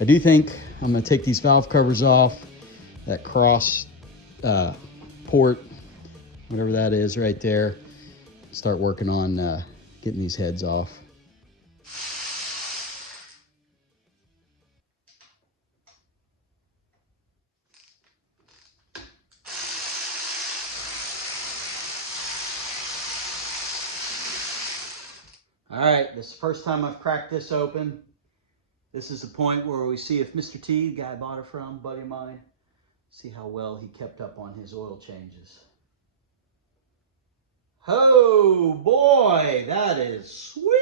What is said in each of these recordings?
I do think I'm going to take these valve covers off, that cross port, whatever that is right there, start working on getting these heads off. All right, this is the first time I've cracked this open. This is the point where we see if Mr. T, the guy I bought it from, buddy of mine, see how well he kept up on his oil changes. Oh boy, that is sweet.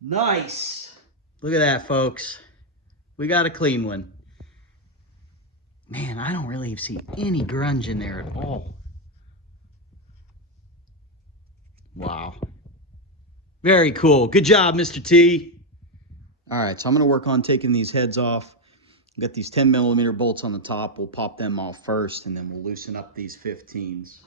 Nice. Look at that, folks. We got a clean one. Man, I don't really see any grunge in there at all. Wow. Very cool. Good job, Mr. T. All right, so I'm gonna work on taking these heads off. I've got these 10mm bolts on the top. We'll pop them off first, and then we'll loosen up these 15s.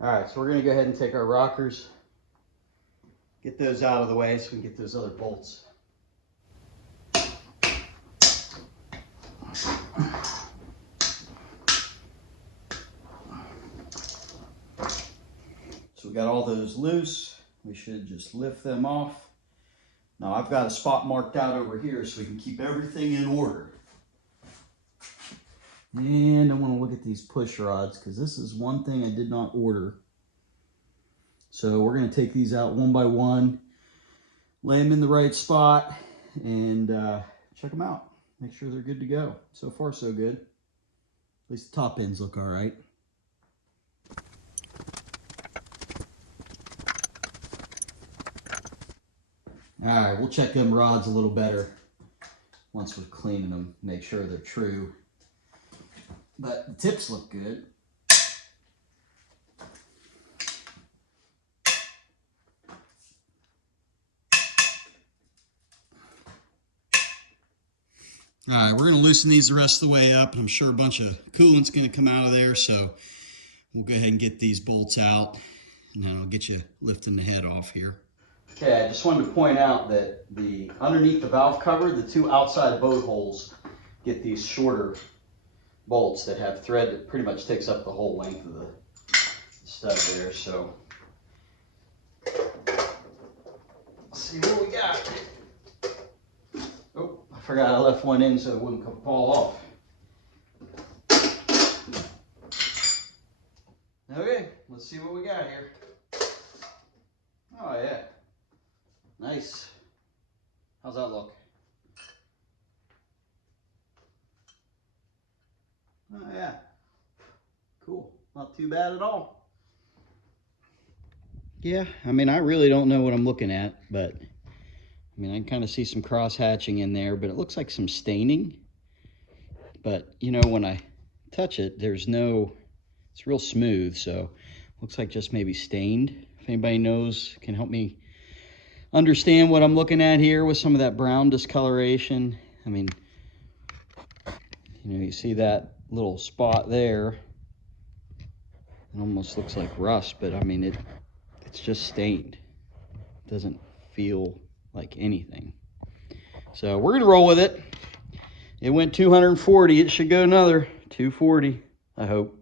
All right, so we're gonna go ahead and take our rockers, get those out of the way so we can get those other bolts. So we got all those loose. We should just lift them off. Now I've got a spot marked out over here so we can keep everything in order. And I want to look at these push rods because this is one thing I did not order. So we're going to take these out one by one, lay them in the right spot, and check them out. Make sure they're good to go. So far, so good. At least the top ends look all right. All right, we'll check them rods a little better once we're cleaning them, make sure they're true. But the tips look good. All right, we're going to loosen these the rest of the way up, and I'm sure a bunch of coolant's going to come out of there, so we'll go ahead and get these bolts out, and then I'll get you lifting the head off here. Okay, I just wanted to point out that underneath the valve cover, the two outside boat holes get these shorter bolts that have thread that pretty much takes up the whole length of the stud there, so let's see what we got. Oh, I forgot I left one in so it wouldn't fall off. Okay, let's see what we got here. Oh yeah, nice. How's that look? Oh yeah, cool. Not too bad at all. Yeah, I mean, I really don't know what I'm looking at, but I mean, I can kind of see some cross hatching in there, but it looks like some staining. But you know, when I touch it, there's no, it's real smooth, so looks like just maybe stained. If anybody knows, can help me understand what I'm looking at here with some of that brown discoloration. I mean, you know, you see that little spot there. It almost looks like rust, but I mean, it's just stained. It doesn't feel like anything. So we're gonna roll with it. It went 240, it should go another 240, I hope.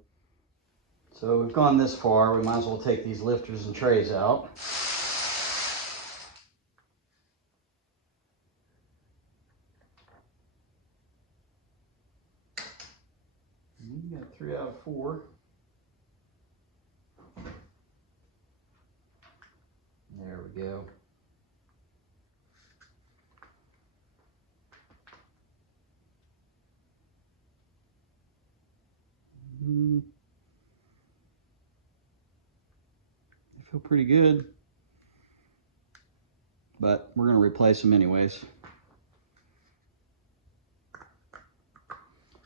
So we've gone this far, we might as well take these lifters and trays out. We got 3 out of 4. There we go. I feel pretty good, but we're going to replace them anyways.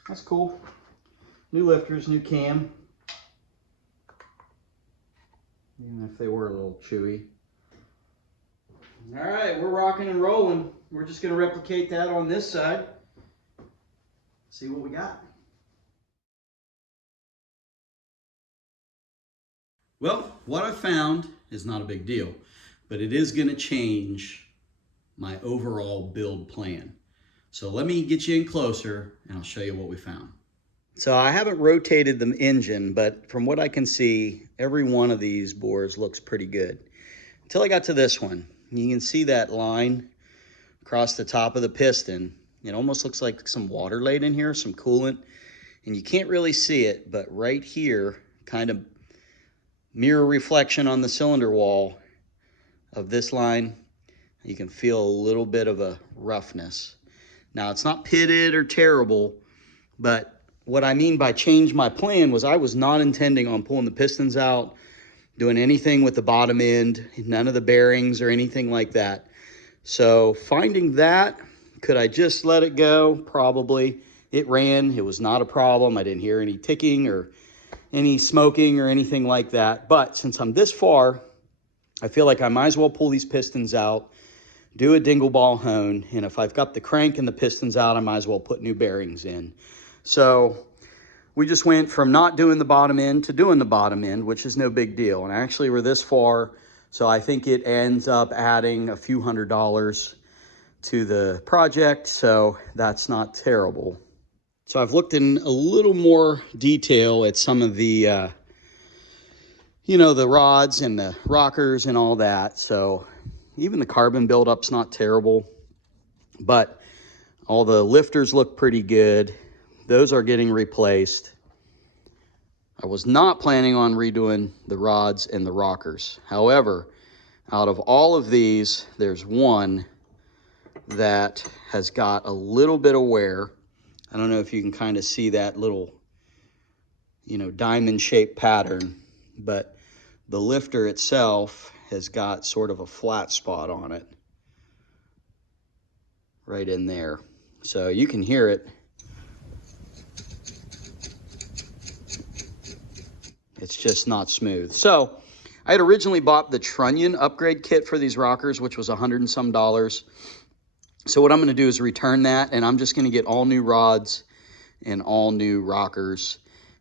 That's cool. New lifters, new cam. Even if they were a little chewy. All right, we're rocking and rolling. We're just going to replicate that on this side. See what we got. Well, what I found is not a big deal, but it is going to change my overall build plan. So let me get you in closer and I'll show you what we found. So I haven't rotated the engine, but from what I can see, every one of these bores looks pretty good. Until I got to this one. You can see that line across the top of the piston. It almost looks like some water laid in here, some coolant, and you can't really see it, but right here, kind of mirror reflection on the cylinder wall of this line, you can feel a little bit of a roughness. Now, it's not pitted or terrible, but what I mean by change my plan was I was not intending on pulling the pistons out, doing anything with the bottom end, none of the bearings or anything like that. So finding that, could I just let it go? Probably. It ran, it was not a problem. I didn't hear any ticking or any smoking or anything like that. But since I'm this far, I feel like I might as well pull these pistons out, do a dingle ball hone, and if I've got the crank and the pistons out, I might as well put new bearings in. So we just went from not doing the bottom end to doing the bottom end, which is no big deal. And actually we're this far, so I think it ends up adding a few $100s to the project, so that's not terrible. So I've looked in a little more detail at some of the, the rods and the rockers and all that. So even the carbon buildup's not terrible, but all the lifters look pretty good. Those are getting replaced. I was not planning on redoing the rods and the rockers. However, out of all of these, there's one that has got a little bit of wear. I don't know if you can kind of see that little, diamond shaped pattern, but the lifter itself has got sort of a flat spot on it right in there. So you can hear it. It's just not smooth. So I had originally bought the trunnion upgrade kit for these rockers, which was $100 and some. So what I'm going to do is return that, and I'm just going to get all new rods and all new rockers,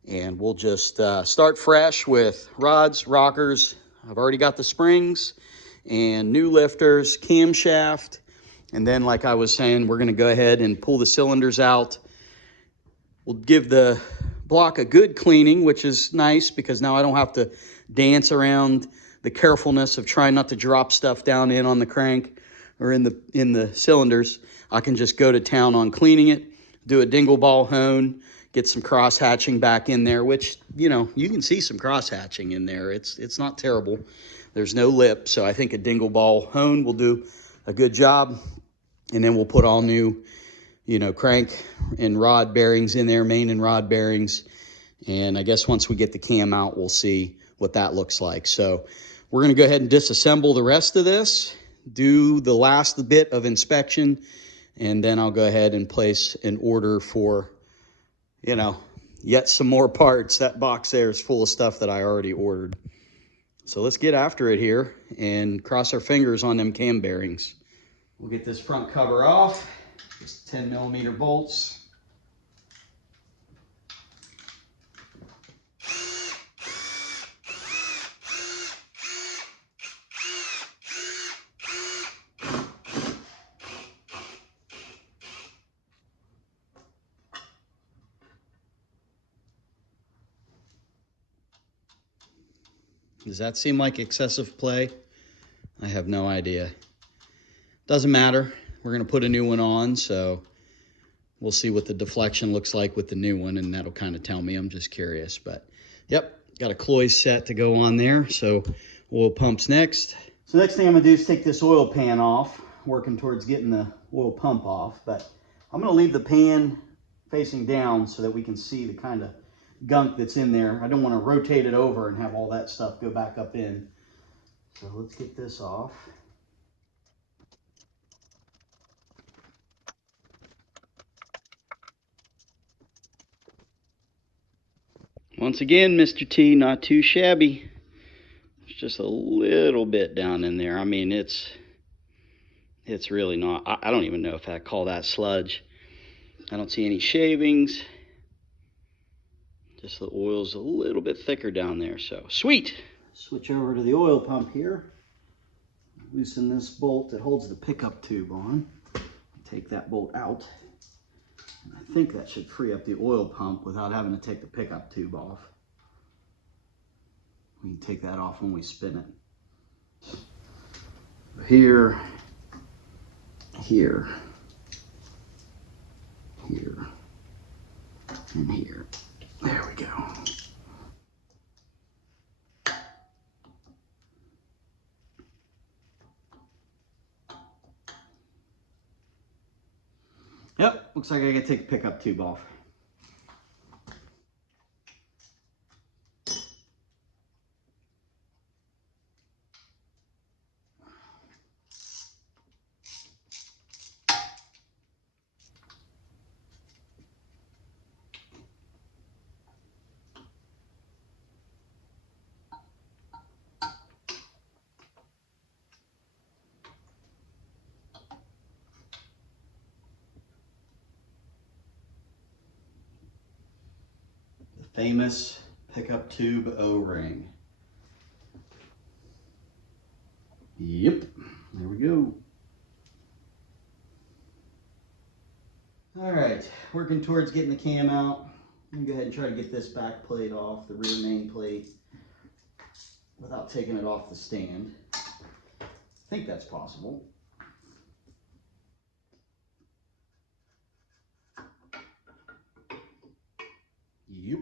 and we'll just start fresh with rods, rockers. I've already got the springs and new lifters, camshaft, and then like I was saying, we're going to go ahead and pull the cylinders out. We'll give the block a good cleaning, which is nice because now I don't have to dance around the carefulness of trying not to drop stuff down in on the crank or in the cylinders. I can just go to town on cleaning it, do a dingle ball hone, get some cross hatching back in there, which, you can see some cross hatching in there. It's not terrible. There's no lip, so I think a dingle ball hone will do a good job. And then we'll put all new crank and rod bearings in there, main and rod bearings. And I guess once we get the cam out, we'll see what that looks like. So we're going to go ahead and disassemble the rest of this, do the last bit of inspection, and then I'll go ahead and place an order for, yet some more parts. That box there is full of stuff that I already ordered. So let's get after it here and cross our fingers on them cam bearings. We'll get this front cover off. Just 10mm bolts. Does that seem like excessive play? I have no idea. Doesn't matter. We're going to put a new one on, so we'll see what the deflection looks like with the new one, and that'll kind of tell me. I'm just curious. But, yep, got a cloise set to go on there, so oil pumps next. So next thing I'm going to do is take this oil pan off, working towards getting the oil pump off. But I'm going to leave the pan facing down so that we can see the kind of gunk that's in there. I don't want to rotate it over and have all that stuff go back up in. So let's get this off. Once again, Mr. T, not too shabby. It's just a little bit down in there. I mean, it's It's really not. I don't even know if I call that sludge. I don't see any shavings. Just the oil's a little bit thicker down there, so sweet. Switch over to the oil pump here. Loosen this bolt that holds the pickup tube on. Take that bolt out. And I think that should free up the oil pump without having to take the pickup tube off. We can take that off when we spin it. Here, here, here, and here. There we go. Yep, looks like I gotta take the pickup tube off. Famous pickup tube O-ring. Yep, there we go. All right, working towards getting the cam out. I'm gonna go ahead and try to get this back plate off, the rear main plate, without taking it off the stand. I think that's possible. Yep.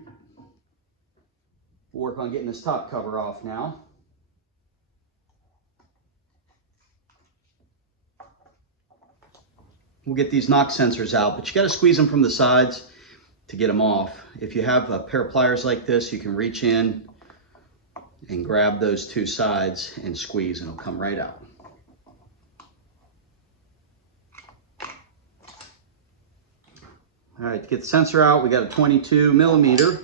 We'll work on getting this top cover off now. We'll get these knock sensors out, but you got to squeeze them from the sides to get them off. If you have a pair of pliers like this, you can reach in and grab those two sides and squeeze and it'll come right out. All right, to get the sensor out, we got a 22 millimeter.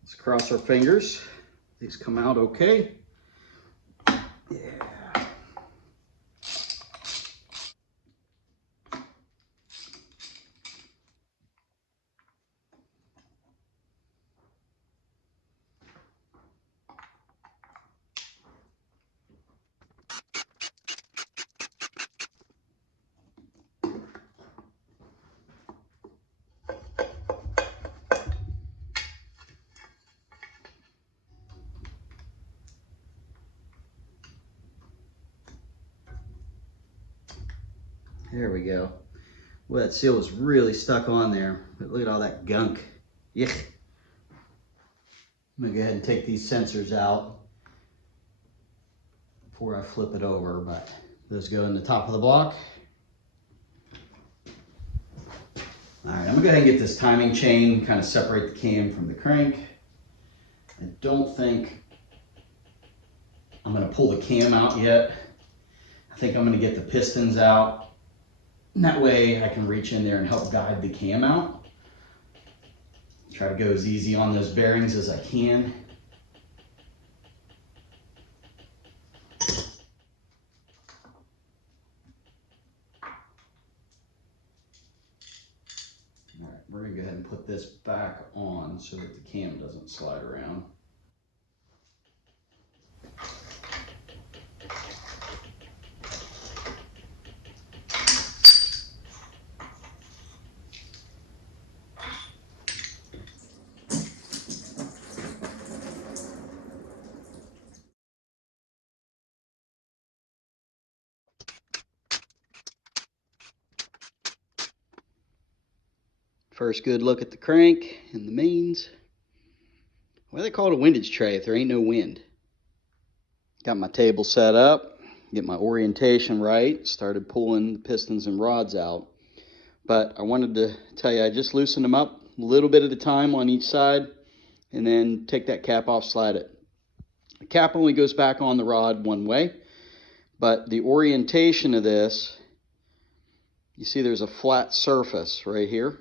Let's cross our fingers. These come out okay. Yeah. There we go. Well, that seal was really stuck on there. But look at all that gunk. Yuck. I'm gonna go ahead and take these sensors out before I flip it over, but those go in the top of the block. All right, I'm gonna go ahead and get this timing chain, kind of separate the cam from the crank. I don't think I'm gonna pull the cam out yet. I think I'm gonna get the pistons out. And that way I can reach in there and help guide the cam out. Try to go as easy on those bearings as I can. All right, we're gonna go ahead and put this back on so that the cam doesn't slide around. First good look at the crank and the mains. Why do they call it a windage tray if there ain't no wind? Got my table set up, get my orientation right, started pulling the pistons and rods out. But I wanted to tell you, I just loosened them up a little bit at a time on each side and then take that cap off, slide it. The cap only goes back on the rod one way, but the orientation of this, you see there's a flat surface right here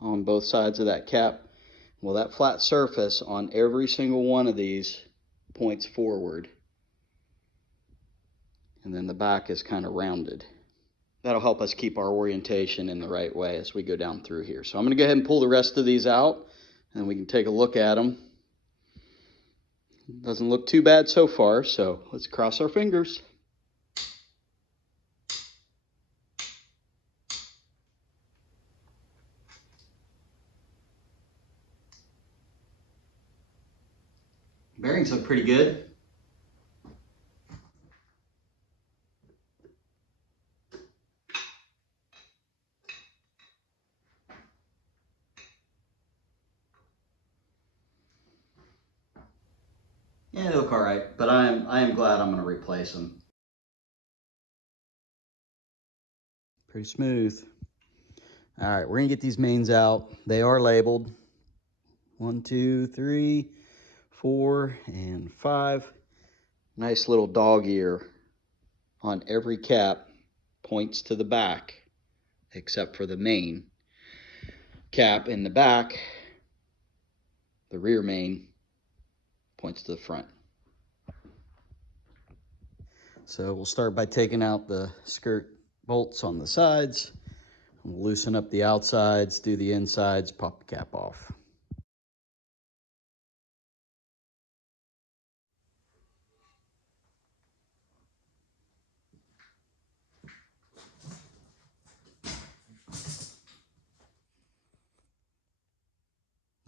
on both sides of that cap. Well, that flat surface on every single one of these points forward. and then the back is kind of rounded. That'll help us keep our orientation in the right way as we go down through here. So I'm going to go ahead and pull the rest of these out, and we can take a look at them. Doesn't look too bad so far, so let's cross our fingers. Bearings look pretty good. Yeah, they look all right, but I am glad I'm going to replace them. Pretty smooth. All right, we're going to get these mains out. They are labeled 1, 2, 3, 4, and 5. Nice little dog ear on every cap, points to the back, except for the main cap in the back. The rear main points to the front. So we'll start by taking out the skirt bolts on the sides. We'll loosen up the outsides, do the insides, pop the cap off.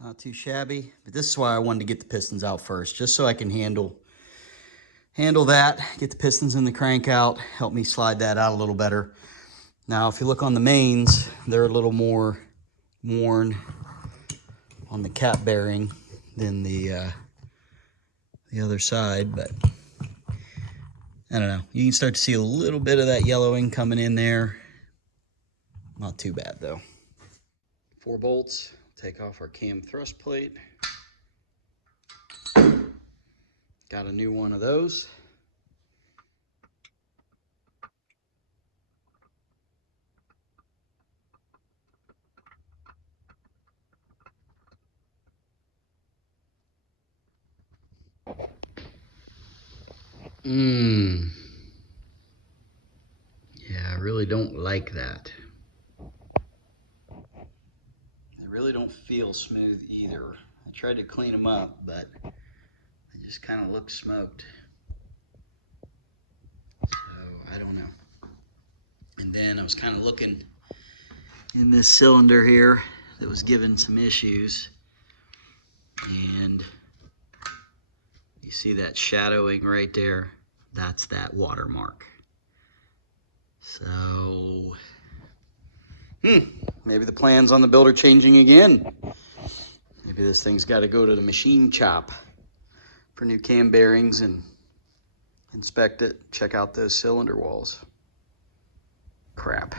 Not too shabby, but this is why I wanted to get the pistons out first, just so I can handle that, get the pistons in the crank out, help me slide that out a little better. Now, if you look on the mains, they're a little more worn on the cap bearing than the other side, but I don't know. You can start to see a little bit of that yellowing coming in there. Not too bad though. 4 bolts, take off our cam thrust plate. Got a new one of those. Yeah, I really don't like that. They really don't feel smooth either. I tried to clean them up, but they just kind of look smoked. So I don't know. And then I was kind of looking in this cylinder here that was giving some issues, and you see that shadowing right there? That's that watermark. So, maybe the plans on the builder changing again. Maybe this thing's got to go to the machine shop for new cam bearings and inspect it, check out those cylinder walls. Crap.